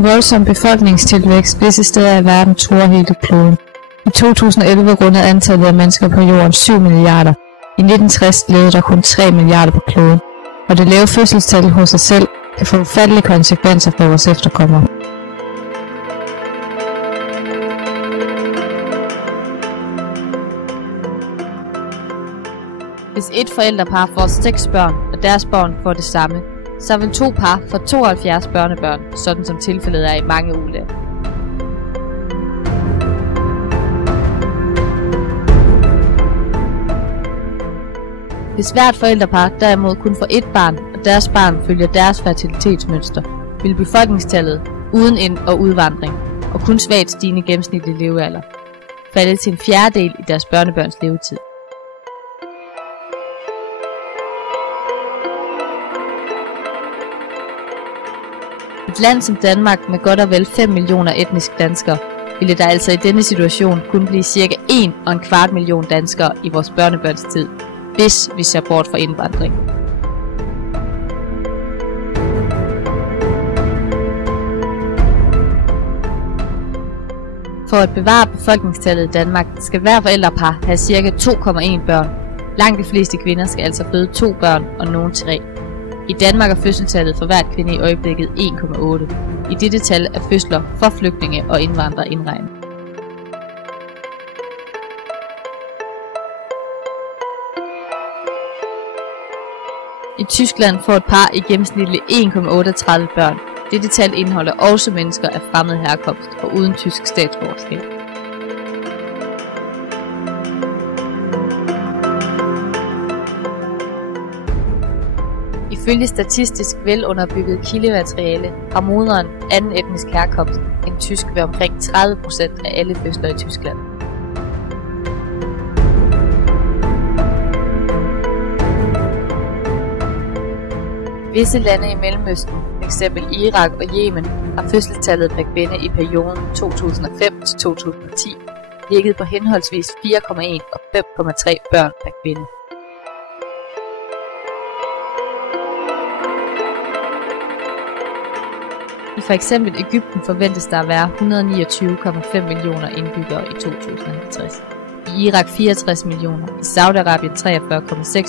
En voldsom befolkningstilvækst visse steder i verden truer hele kloden. I 2011 rundede antallet af mennesker på jorden 7 milliarder. I 1960 levede der kun 3 milliarder på kloden, og det lave fødselstal hos sig selv kan få ufattelige konsekvenser for vores efterkommere. Hvis et forældrepar får 6 børn, og deres børn får det samme, så vil 2 par få 72 børnebørn, sådan som tilfældet er i mange ulande. Hvis hvert forældrepar derimod kun får 1 barn, og deres barn følger deres fertilitetsmønster, vil befolkningstallet uden ind- og udvandring, og kun svagt stigende gennemsnitlig levealder, falde til 1/4 i deres børnebørns levetid. Et land som Danmark med godt og vel 5 millioner etniske danskere, ville der altså i denne situation kun blive ca. 1,25 million danskere i vores børnebørns tid, hvis vi ser bort fra indvandring. For at bevare befolkningstallet i Danmark, skal hver forældrepar have ca. 2,1 børn. Langt de fleste kvinder skal altså føde 2 børn og nogen 3. I Danmark er fødselstallet for hver kvinde i øjeblikket 1,8. I dette tal er fødsler for flygtninge og indvandrere indregnet. I Tyskland får et par i gennemsnitligt 1,38 børn. Dette tal indeholder også mennesker af fremmed herkomst og uden tysk statsborgerskab. Ifølge statistisk velunderbygget kildemateriale har moderen anden etnisk herkomst end tysk ved omkring 30% af alle fødsler i Tyskland. Visse lande i Mellemøsten, f.eks. Irak og Yemen, har fødselstallet per kvinde i perioden 2005 til 2010 ligget på henholdsvis 4,1 og 5,3 børn per kvinde. I f.eks. Egypten forventes der at være 129,5 millioner indbyggere i 2050. I Irak 64 millioner, i Saudi-Arabien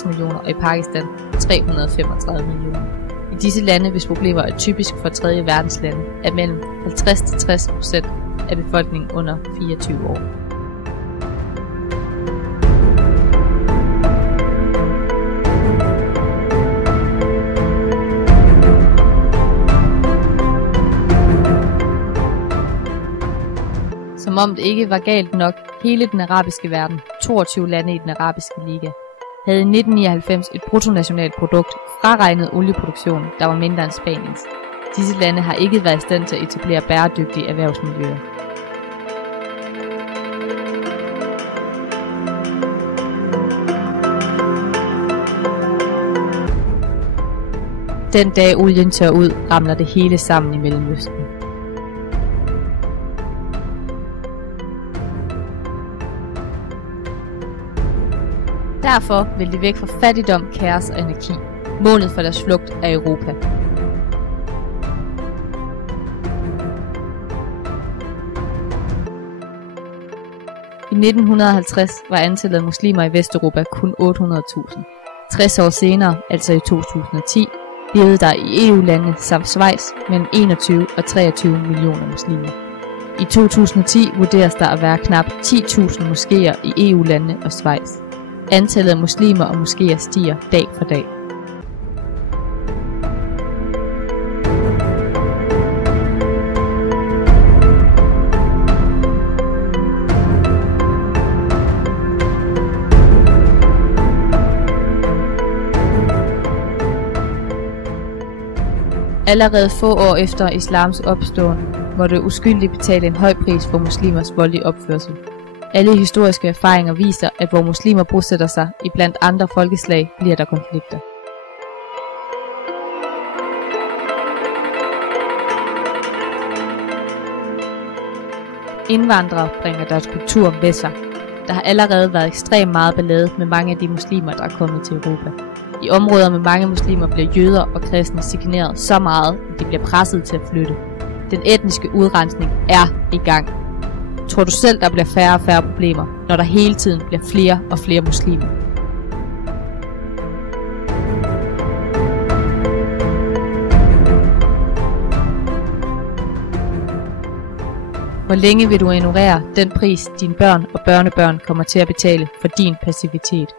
43,6 millioner og i Pakistan 335 millioner. I disse lande, hvis problemer er typisk for tredje verdenslande, er mellem 50-60% af befolkningen under 24 år. Som om det ikke var galt nok, hele den arabiske verden, 22 lande i den arabiske liga, havde i 1999 et bruttonationalprodukt fraregnet olieproduktion, der var mindre end Spaniens. Disse lande har ikke været i stand til at etablere bæredygtige erhvervsmiljøer. Den dag olien tør ud, ramler det hele sammen i Mellemøsten. Derfor vil de væk fra fattigdom, kaos og anarki. Målet for deres flugt er Europa. I 1950 var antallet af muslimer i Vesteuropa kun 800.000. 60 år senere, altså i 2010, levede der i EU-landene samt Schweiz mellem 21 og 23 millioner muslimer. I 2010 vurderes der at være knap 10.000 moskéer i EU-landene og Schweiz. Antallet af muslimer og moskéer stiger dag for dag. Allerede få år efter islams opståen måtte uskyldige betale en høj pris for muslimers voldelige opførsel. Alle historiske erfaringer viser, at hvor muslimer bosætter sig i blandt andre folkeslag, bliver der konflikter. Indvandrere bringer deres kultur med sig. Der har allerede været ekstremt meget ballade med mange af de muslimer, der er kommet til Europa. I områder med mange muslimer bliver jøder og kristne chikaneret så meget, at de bliver presset til at flytte. Den etniske udrensning er i gang. Tror du selv, der bliver færre og færre problemer, når der hele tiden bliver flere og flere muslimer? Hvor længe vil du ignorere den pris, dine børn og børnebørn kommer til at betale for din passivitet?